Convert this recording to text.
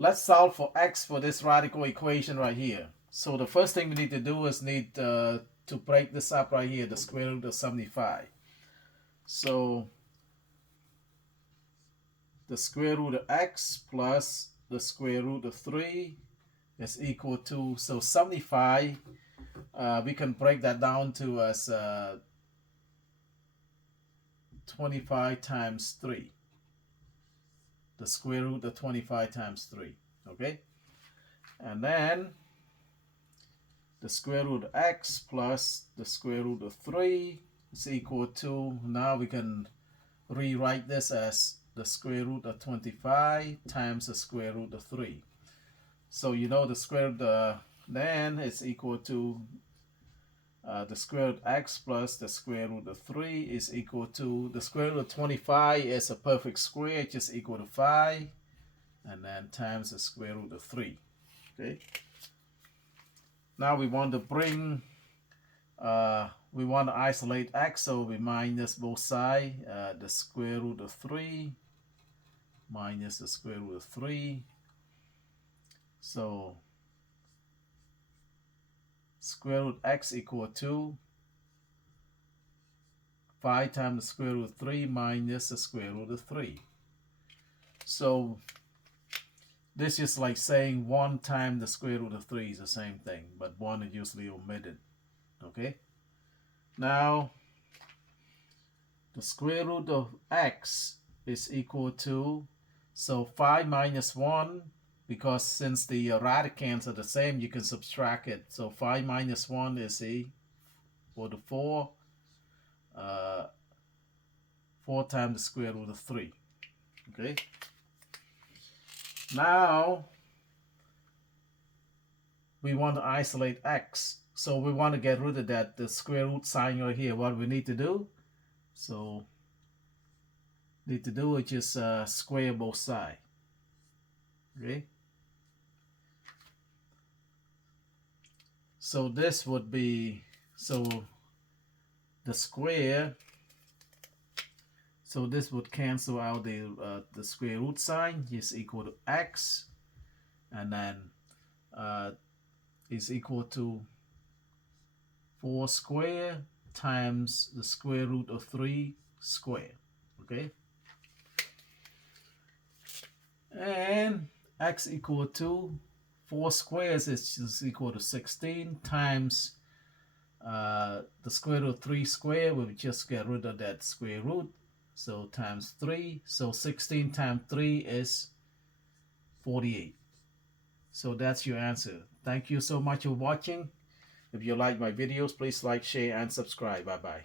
let's solve for x for this radical equation right here. So the first thing we need to do is need to break this up right here, the square root of 75. So the square root of x plus the square root of 3 is equal to, so 75, we can break that down to as 25 times 3. The square root of 25 times 3. Okay? And then the square root of x plus the square root of 3 is equal to, now we can rewrite this as the square root of 25 times the square root of 3. So you know the square root then it's equal to the square root of x plus the square root of 3 is equal to, the square root of 25 is a perfect square, just equal to 5, and then times the square root of 3. Okay. Now we want to bring, we want to isolate x, so we minus both sides, the square root of 3 minus the square root of 3. So square root x equal to 5 times the square root of 3 minus the square root of 3. So this is like saying 1 times the square root of 3 is the same thing, but 1 is usually omitted. Okay. Now the square root of x is equal to, so 5 minus 1, because since the radicands are the same, you can subtract it. So 5 minus 1 is equal to 4. 4 times the square root of 3. Okay. Now we want to isolate x. So we want to get rid of that, the square root sign right here. What we need to do, so need to do is just square both sides. Okay. So this would be, so the square, so this would cancel out the square root sign, is equal to x, and then is equal to 4 square times the square root of 3 square. Okay. And x equal to 4 squares is equal to 16 times the square root of 3 square. We'll just get rid of that square root. So times 3. So 16 times 3 is 48. So that's your answer. Thank you so much for watching. If you like my videos, please like, share, and subscribe. Bye-bye.